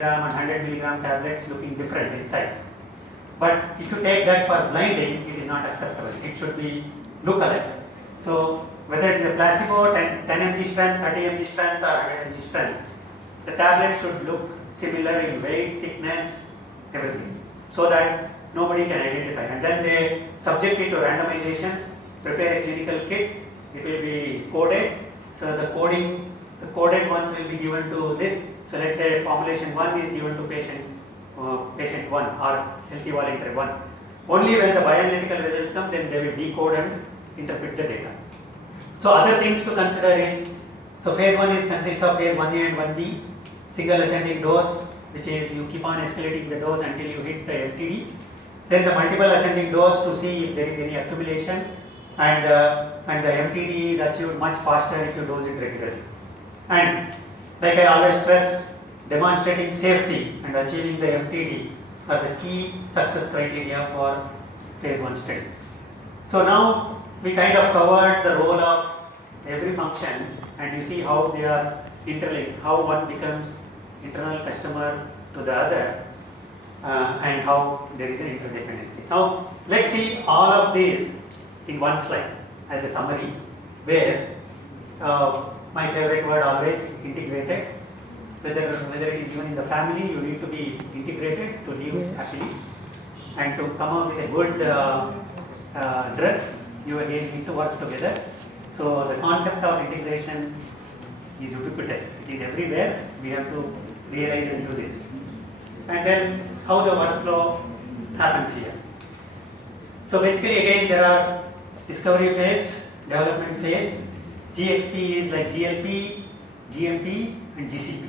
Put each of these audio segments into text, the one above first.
and 100 milligram tablets looking different in size. But if you take that for blinding, it is not acceptable. It should be look-alike. So whether it is a placebo, 10 mg strength, 30 mg strength, or 100 mg strength, the tablet should look similar in weight, thickness, everything, so that nobody can identify. And then they subject it to randomization, prepare a clinical kit. It will be coded. So the coded ones will be given to this. So let's say formulation 1 is given to patient 1 or healthy volunteer 1. Only when the bioanalytical results come, then they will decode and interpret the data. So other things to consider is, so phase 1 consists of phase 1A and 1B, single ascending dose, which is you keep on escalating the dose until you hit the LTD. Then the multiple ascending dose to see if there is any accumulation, and the MTD is achieved much faster if you dose it regularly. And like I always stress, demonstrating safety and achieving the MTD are the key success criteria for phase 1 study. So now we kind of covered the role of every function, and you see how they are interlinked, how one becomes internal customer to the other, and how there is an interdependency. Now let's see all of these in one slide as a summary, where my favorite word always, integrated. Whether it is even in the family, you need to be integrated to live happily, and to come up with a good drug, you again need to work together. So the concept of integration is ubiquitous. It is everywhere. We have to realize and use it. And then how the workflow happens here. So basically again there are discovery phase, development phase. GXP is like GLP, GMP and GCP.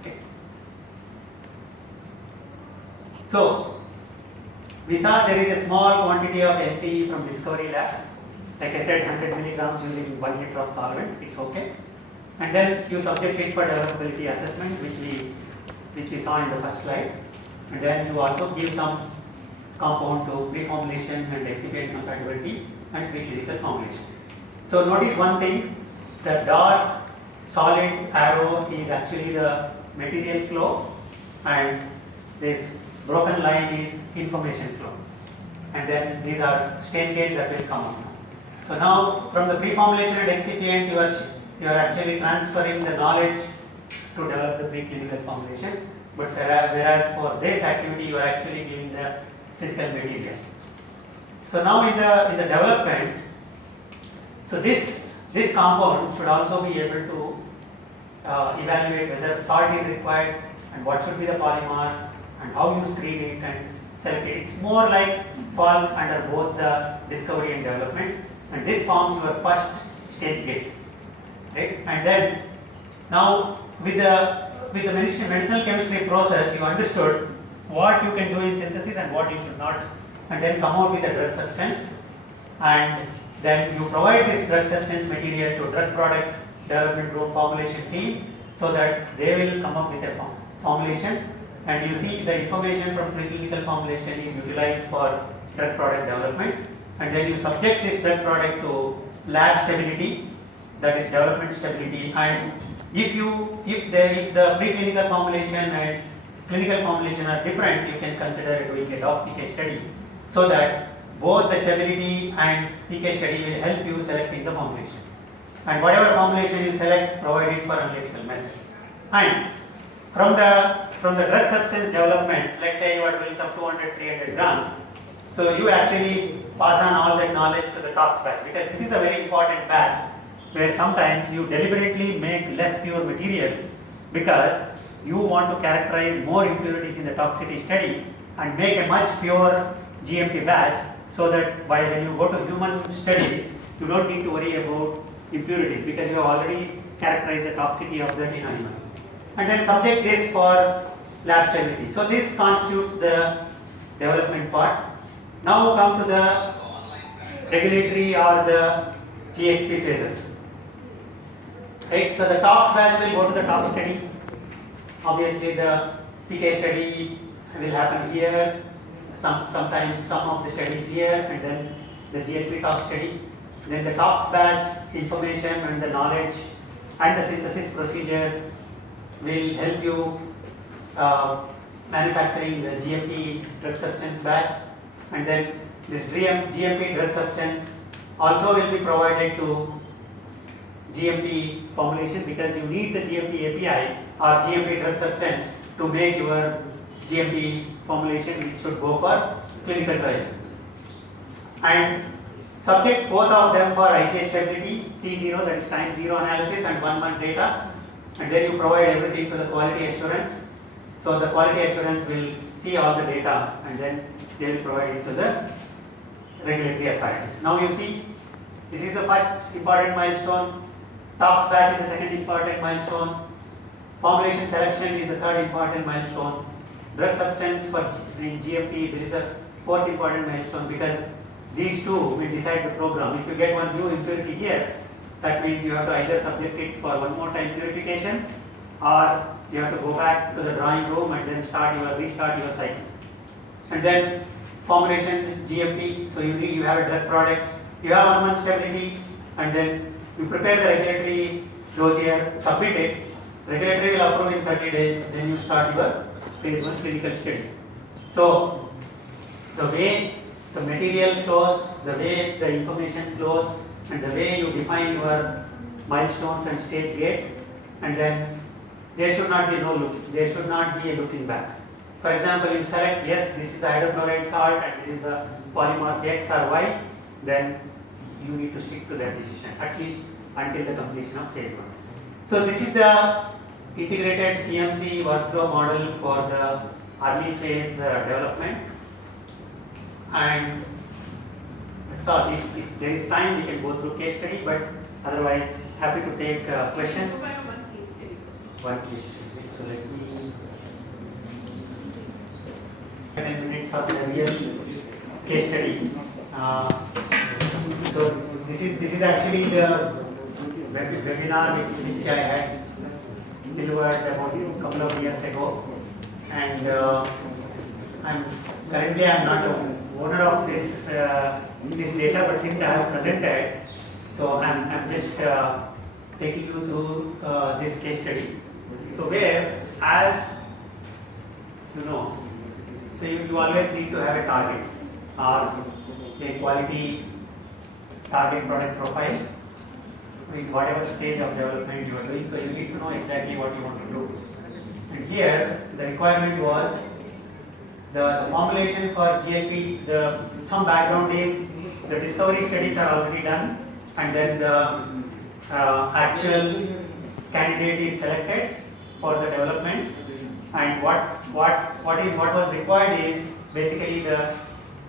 Okay. So we saw there is a small quantity of NCE from discovery lab. Like I said, 100 milligrams using 1 liter of solvent, it's okay. And then you subject it for developability assessment, which we saw in the first slide. And then you also give some compound to pre-formulation and excipient compatibility and preclinical formulation. So notice one thing, the dark solid arrow is actually the material flow, and this broken line is information flow. And then these are stage gates that will come up. So now from the pre-formulation and excipient, you are actually transferring the knowledge to develop the preclinical formulation. But whereas for this activity, you are actually giving the physical material. So now in the development, so this compound should also be able to evaluate whether salt is required and what should be the polymer and how you screen it and select it. It's more like falls under both the discovery and development, and this forms your first stage gate, right? And then now with the medicinal chemistry process, you understood what you can do in synthesis and what you should not, and then come out with a drug substance, and then you provide this drug substance material to drug product development group formulation team, so that they will come up with a formulation, and you see the information from preclinical formulation is utilized for drug product development, and then you subject this drug product to lab stability, that is development stability, and if the preclinical formulation and clinical formulation are different, you can consider doing a dog PK study, so that both the stability and PK study will help you selecting the formulation. And whatever formulation you select, provide it for analytical methods. And from the drug substance development, let's say you are doing some 200-300 grams, so you actually pass on all that knowledge to the tox batch, because this is a very important batch where sometimes you deliberately make less pure material because you want to characterize more impurities in the toxicity study and make a much pure GMP batch, so that when you go to human studies, you don't need to worry about impurities because you have already characterized the toxicity of that in animals. And then subject this for lab stability. So this constitutes the development part. Now come to the regulatory or the GXP phases. Right, so the tox batch will go to the tox study. Obviously the PK study will happen here, sometimes some of the studies here, and then the GLP tox study. Then the tox batch information and the knowledge and the synthesis procedures will help you manufacturing the GMP drug substance batch, and then this GMP drug substance also will be provided to GMP formulation, because you need the GMP API or GMP drug substance to make your GMP formulation, which should go for clinical trial. And subject both of them for ICH stability, T0, that is time zero analysis, and 1 month data, and then you provide everything to the quality assurance. So the quality assurance will see all the data and then they will provide it to the regulatory authorities. Now you see, this is the first important milestone, tox batch is the second important milestone, formulation selection is the third important milestone, drug substance for in GMP, this is the fourth important milestone, because these two will decide the program. If you get one new impurity here, that means you have to either subject it for one more time purification, or you have to go back to the drawing room and then restart your cycle. And then formulation GMP, so you have a drug product, you have 1 month stability, and then you prepare the regulatory dossier, submit it, regulatory will approve in 30 days, then you start your phase 1 clinical study. So the way the material flows, the way the information flows, and the way you define your milestones and stage gates, and then there should not be there should not be a looking back. For example, you select, yes, this is the hydrochloride salt and this is the polymorph X or Y, then you need to stick to that decision, at least until the completion of phase 1. So this is the integrated CMC workflow model for the early phase development. And that's all. If there is time, we can go through case study, but otherwise, happy to take questions. One case study. So let me 10 minutes of the real case study. So this is actually the webinar which I had delivered about a couple of years ago, and I'm not a owner of this data, but since I have presented, so I'm just taking you through this case study. So where, as you know, so you always need to have a target or a quality target product profile in whatever stage of development you are doing. So you need to know exactly what you want to do. And here the requirement was the formulation for GLP, some background is the discovery studies are already done, and then the actual candidate is selected for the development, and what was required is basically the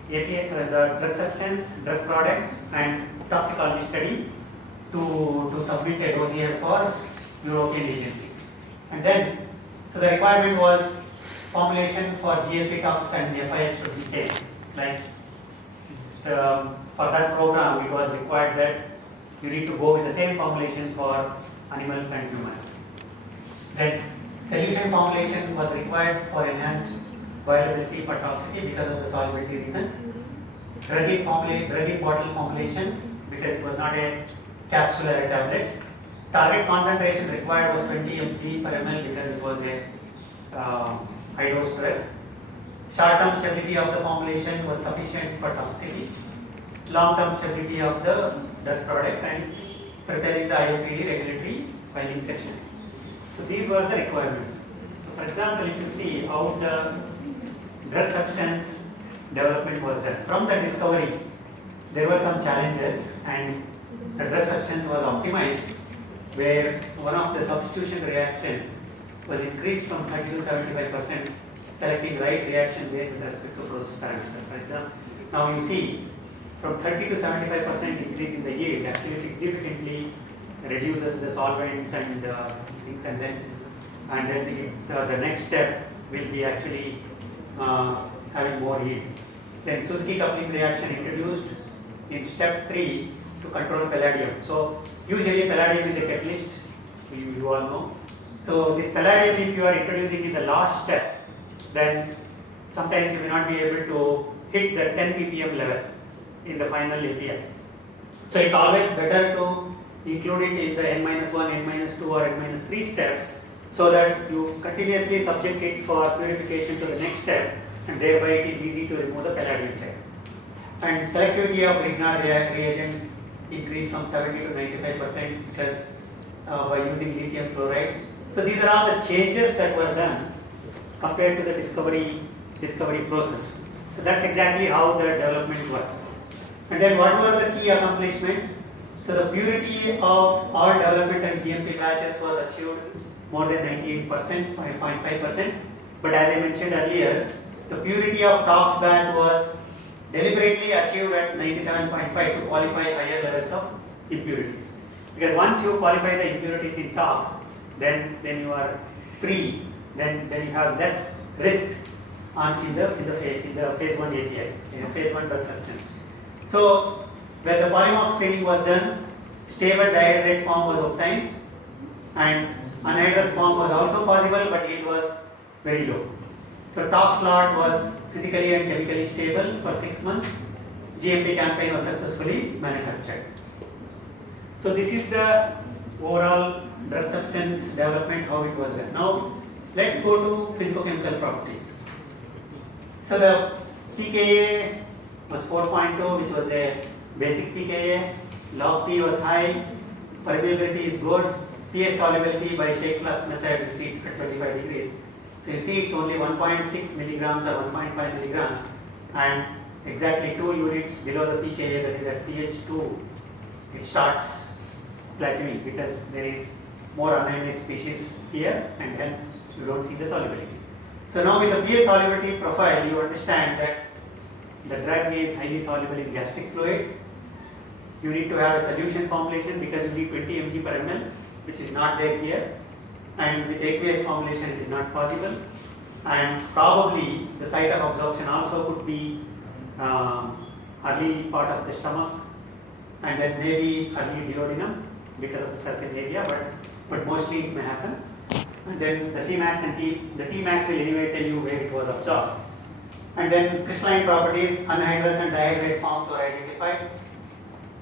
API, the drug substance, drug product, and toxicology study to submit a dossier for European agency. And then, so the requirement was formulation for GLP tox and FIH should be same. Like for that program, it was required that you need to go with the same formulation for animals and humans. Then solution formulation was required for enhanced viability for toxicity because of the solubility reasons. Drug in bottle formulation because it was not a capsule or a tablet. Target concentration required was 20 mg per ml because it was a high dose drug. Short-term stability of the formulation was sufficient for toxicity. Long-term stability of the drug product, and preparing the IOPD regulatory filing section. So these were the requirements. So for example, if you see how the drug substance development was done. From the discovery, there were some challenges, and the drug substance was optimized, where one of the substitution reaction was increased from 30 to 75%, selecting right reaction based with respect to process parameter. For example, now you see from 30 to 75% increase in the yield actually significantly reduces the solvents and things, and then the next step will be actually having more yield. Then Suzuki coupling reaction introduced in step 3 to control palladium. So usually palladium is a catalyst, you all know. So this palladium, if you are introducing in the last step, then sometimes you may not be able to hit the 10 ppm level in the final API. So it's always better to include it in the N-1, N-2 or N-3 steps, so that you continuously subject it for purification to the next step, and thereby it is easy to remove the palladium type. And selectivity of Grignard reagent increased from 70 to 95% because by using lithium chloride. So these are all the changes that were done compared to the discovery process. So that's exactly how the development works. And then what were the key accomplishments? So the purity of all development and GMP batches was achieved more than 98%, 0.5%. But as I mentioned earlier, the purity of tox batch was deliberately achieved at 97.5 to qualify higher levels of impurities. Because once you qualify the impurities in tox, then you are free. Then you have less risk in the phase 1 API, in phase 1 drug substance. So when the polymorph screening was done, stable dihydrate form was obtained, and anhydrous form was also possible, but it was very low. So tox lot was physically and chemically stable for 6 months. GMP campaign was successfully manufactured. So this is the overall drug substance development, how it was done. Now let's go to physicochemical properties. So the pKa was 4.2, which was a basic pKa. Log P was high. Permeability is good. pH solubility by shake flask method, you see at 25 degrees. So you see it's only 1.6 milligrams or 1.5 milligrams, and exactly 2 units below the pKa, that is at pH 2, it starts plateauing because there is more unionized species here, and hence you don't see the solubility. So now with the pH solubility profile, you understand that the drug is highly soluble in gastric fluid. You need to have a solution formulation because you need 20 mg per ml, which is not there here. And with aqueous formulation, it is not possible. And probably the site of absorption also could be early part of the stomach, and then maybe early duodenum because of the surface area, but mostly it may happen. And then the Cmax and the Tmax will anyway tell you where it was absorbed. And then crystalline properties, anhydrous and dihydrate forms were identified.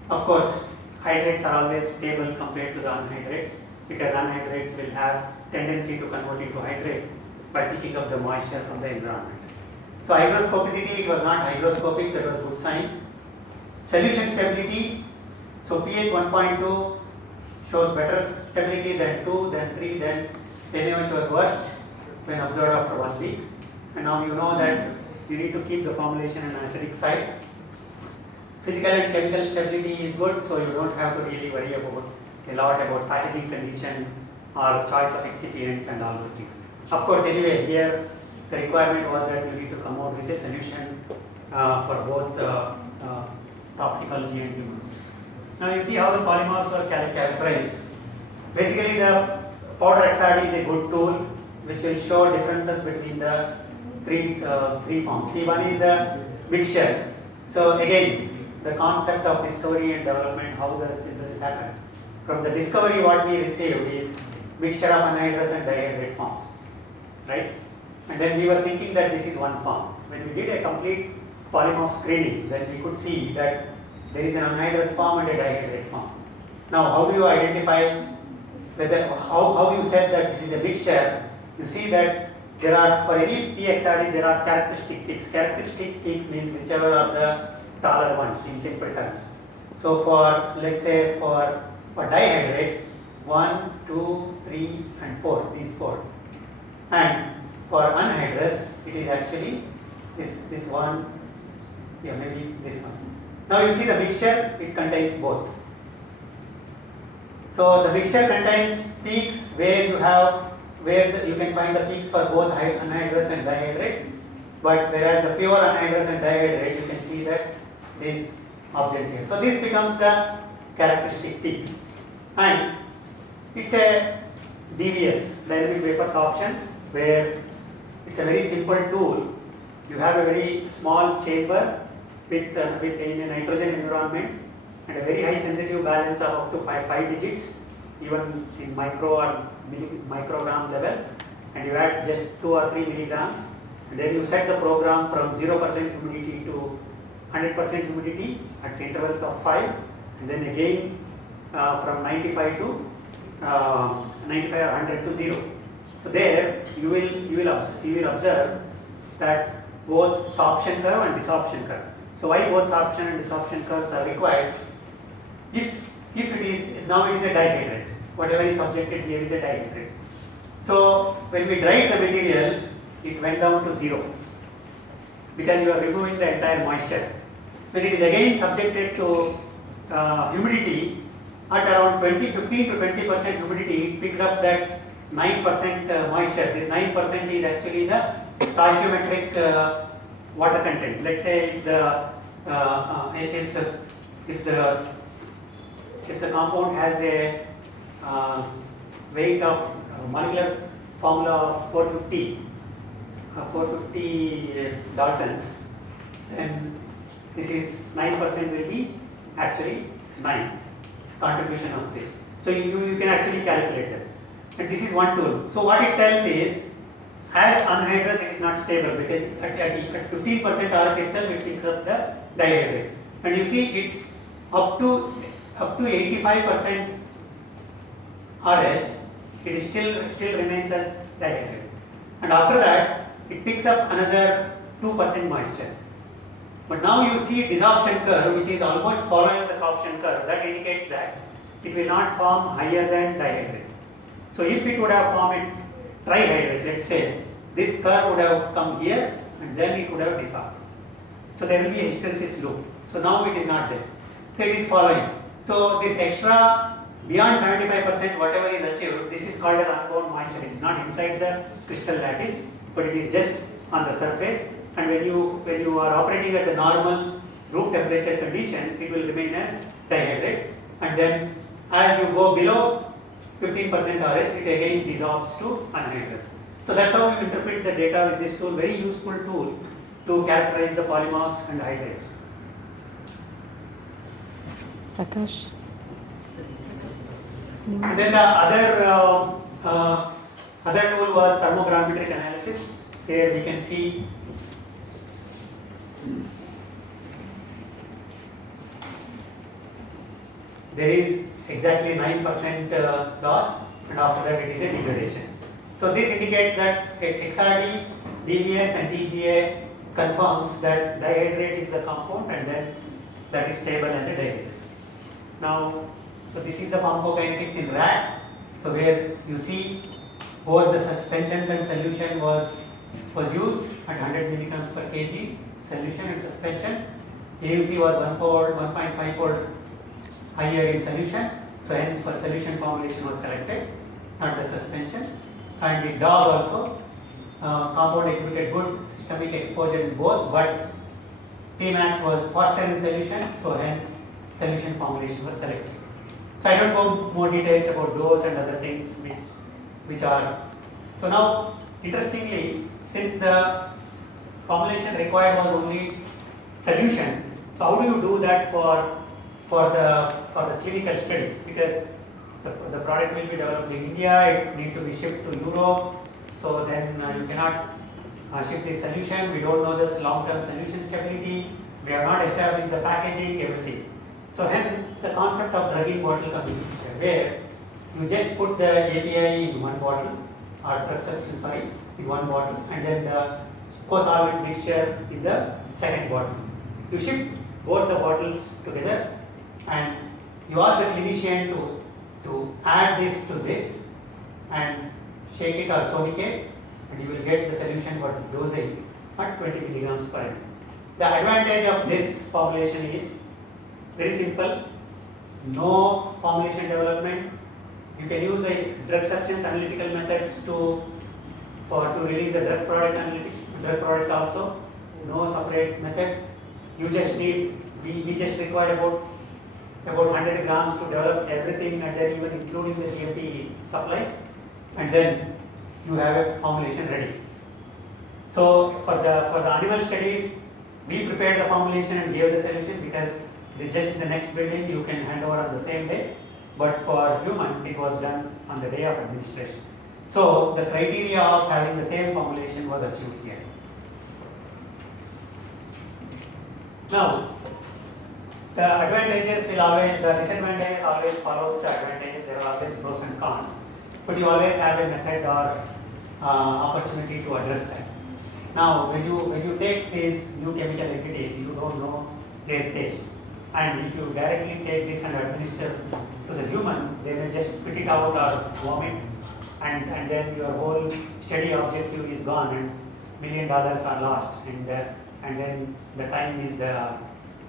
Of course, hydrates are always stable compared to the anhydrates, because anhydrates will have tendency to convert into hydrate by picking up the moisture from the environment. So hygroscopicity, it was not hygroscopic, that was good sign. Solution stability, so pH 1.2 shows better stability than 2, than 3, then NaOH was worst when observed after 1 week. And now you know that you need to keep the formulation on acidic side. Physical and chemical stability is good, so you don't have to really worry about a lot about packaging condition or choice of excipients and all those things. Of course, anyway, here the requirement was that you need to come out with a solution for both toxicology and humans. Now you see how the polymorphs were characterized. Basically, the powder XRD is a good tool which will show differences between the three forms. See, one is the mixture. So again, the concept of discovery and development, how the synthesis happens. From the discovery, what we received is mixture of anhydrous and dihydrate forms, right? And then we were thinking that this is one form. When we did a complete polymorph screening, then we could see that there is an anhydrous form and a dihydrate form. Now, how do you identify whether, how you said that this is a mixture? You see that there are, for any PXRD, there are characteristic peaks. Characteristic peaks means whichever are the taller ones in simple terms. So for, let's say for dihydrate, 1, 2, 3 and 4, these 4. And for anhydrous, it is actually this one, yeah, maybe this one. Now you see the mixture, it contains both. So the mixture contains peaks where you have, you can find the peaks for both anhydrous and dihydrate, but whereas the pure anhydrous and dihydrate, you can see that it is absent here. So this becomes the characteristic peak, and it's a DVS, dynamic vapor sorption, where it's a very simple tool. You have a very small chamber with in a nitrogen environment and a very high sensitive balance of up to 5 digits, even in micro or microgram level, and you add just 2 or 3 milligrams, and then you set the program from 0% humidity to 100% humidity at intervals of 5, and then again from 95 or 100 to 0. So there you will observe that both sorption curve and desorption curve. So why both sorption and desorption curves are required? If it is now it is a dihydrate, whatever is subjected here is a dihydrate. So when we dried the material, it went down to 0 because you are removing the entire moisture. When it is again subjected to humidity at around 15 to 20% humidity, it picked up that 9% moisture. This 9% is actually the stoichiometric water content. Let's say if the compound has a weight of molecular formula of 450 Daltons, then this is 9% will be actually 9 contribution of this. So you can actually calculate it. And this is one tool. So what it tells is, as anhydrous it is not stable because at 15% RH itself it picks up the dihydrate. And you see it up to 85% RH, it is still remains as dihydrate. And after that it picks up another 2% moisture. But now you see desorption curve which is almost following the sorption curve. That indicates that it will not form higher than dihydrate. So if it would have formed trihydrate, let's say, this curve would have come here and then it would have desorbed. So there will be a hysteresis loop. So now it is not there. So it is following. So this extra beyond 75% whatever is achieved, this is called as unbound moisture. It is not inside the crystal lattice, but it is just on the surface. And when you are operating at the normal room temperature conditions, it will remain as dihydrate. And then as you go below 15% RH, it again dissolves to anhydrous. So that's how you interpret the data with this tool. Very useful tool to characterize the polymorphs and hydrates. Prakash. And then the other tool was thermogrammatic analysis. Here we can see there is exactly 9% loss, and after that it is a degradation. So this indicates that XRD, DVS and TGA confirms that dihydrate is the compound and then that is stable as a dihydrate. Now, so this is the pharmacokinetics in rat. So where you see both the suspensions and solution was used at 100 milligrams per kg solution and suspension. AUC was 1.5-fold higher in solution. So hence for solution formulation was selected, not the suspension. And the dog also, compound exhibited good systemic exposure in both, but Tmax was faster in solution, so hence solution formulation was selected. So I don't go more details about dose and other things which are. So now, interestingly, since the formulation required was only solution, so how do you do that for the clinical study? Because the product will be developed in India, it need to be shipped to Europe, so then you cannot ship this solution. We don't know this long-term solution stability, we have not established the packaging, everything. So hence the concept of drugging bottle comes into picture, where you just put the API in one bottle, or drug substance, in one bottle, and then the co-solvent mixture in the second bottle. You ship both the bottles together and you ask the clinician to add this to this and shake it or sonicate, and you will get the solution for dosing at 20 milligrams per ml. The advantage of this formulation is very simple, no formulation development. You can use the drug substance analytical methods to release the drug product also, no separate methods. You just need, we just require about 100 grams to develop everything, and then even including the GMP supplies, and then you have a formulation ready. So for the animal studies, we prepared the formulation and gave the solution because it is just in the next building, you can hand over on the same day. But for humans, it was done on the day of administration. So the criteria of having the same formulation was achieved here. Now, the advantages will always, the disadvantages always follows the advantages. There are always pros and cons, but you always have a method or opportunity to address that. Now, when you take these new chemical entities, you don't know their taste, and if you directly take this and administer to the human, they may just spit it out or vomit, and then your whole study objective is gone, and $1 million are lost, and then the time is the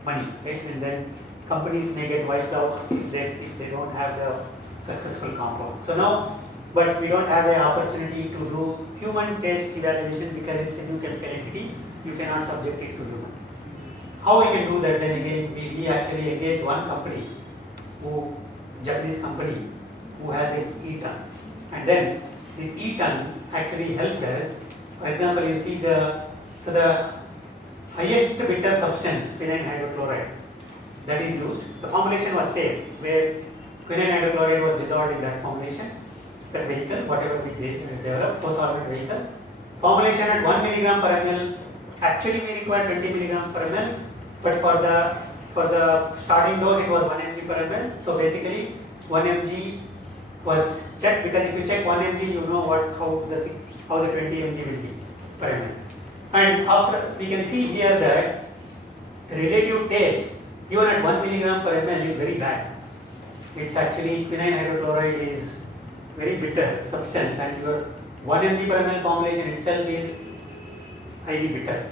money, right? And then companies may get wiped out if they don't have the successful compound. So now, but we don't have an opportunity to do human taste evaluation because it's a new chemical entity. You cannot subject it to human. How we can do that? Then again, we actually engage one company, Japanese company, who has an E-ton, and then this E-ton actually helped us. For example, you see the highest bitter substance, quinine hydrochloride, that is used. The formulation was same, where quinine hydrochloride was dissolved in that formulation, that vehicle, whatever we developed, co-solvent vehicle. Formulation at 1 milligram per ml. Actually, we require 20 milligrams per ml, but for the starting dose, it was 1 mg per ml. So basically, 1 mg was checked, because if you check 1 mg, you know how the 20 mg will be per ml. And after, we can see here that the relative taste even at 1 milligram per ml is very bad. It's actually quinine hydrochloride is very bitter substance, and your 1 mg per ml formulation itself is highly bitter.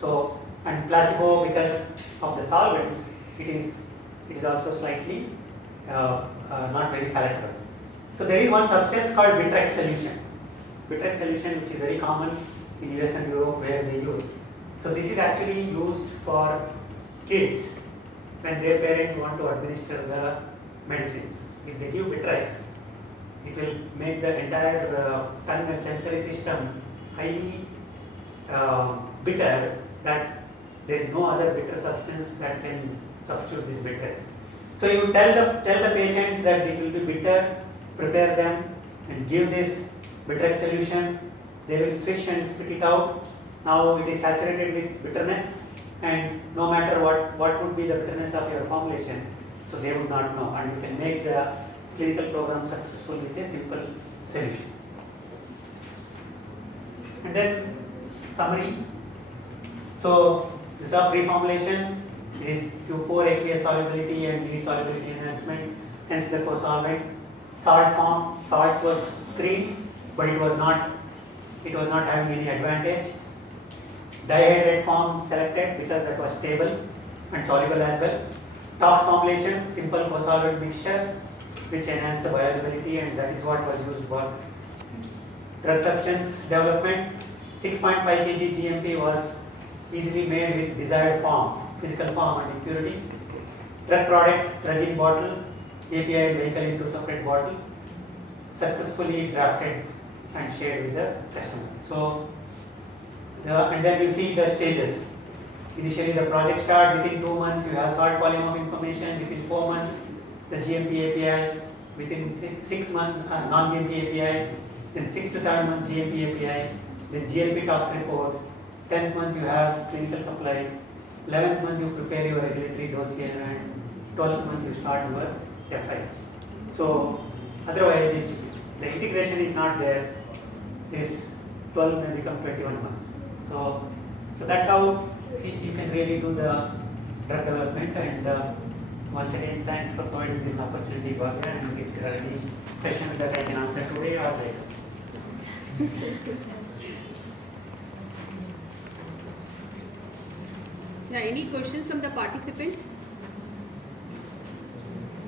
So, and placebo, because of the solvents, it is also slightly not very palatable. So there is one substance called Bitrex solution. Bitrex solution, which is very common in US and Europe, where they use. So this is actually used for kids when their parents want to administer the medicines. If they give Bitrex, it will make the entire tongue and sensory system highly bitter, that there is no other bitter substance that can substitute this Bitrex. So you tell the patients that it will be bitter, prepare them and give this Bitrex solution. They will swish and spit it out. Now it is saturated with bitterness, and no matter what would be the bitterness of your formulation, so they would not know, and you can make the clinical program successful with a simple solution. And then summary. So this is pre-formulation. It is to poor aqueous solubility and pH solubility enhancement, hence the co-solvent. Salt form, salts was screened, but it was not having any advantage. Dihydrate form selected because that was stable and soluble as well. Tox formulation, simple co-solvent mixture which enhanced the bioavailability, and that is what was used for drug substance development. 6.5 kg GMP was easily made with desired form, physical form and impurities. Drug product, drug in bottle, API and vehicle into separate bottles, successfully drafted and shared with the customer. So, and then you see the stages. Initially the project start, within 2 months you have salt polymorph information, within 4 months the GMP API, within 6 months non-GMP API, then 6 to 7 months GMP API, then GLP tox reports, 10th month you have clinical supplies, 11th month you prepare your regulatory dossier, and 12th month you start your FI. So otherwise, if the integration is not there, this 12 may become 21 months. So that's how you can really do the drug development. And once again, thanks for providing this opportunity, Bhavya, and if there are any questions that I can answer today or later. Yeah, any questions from the participants?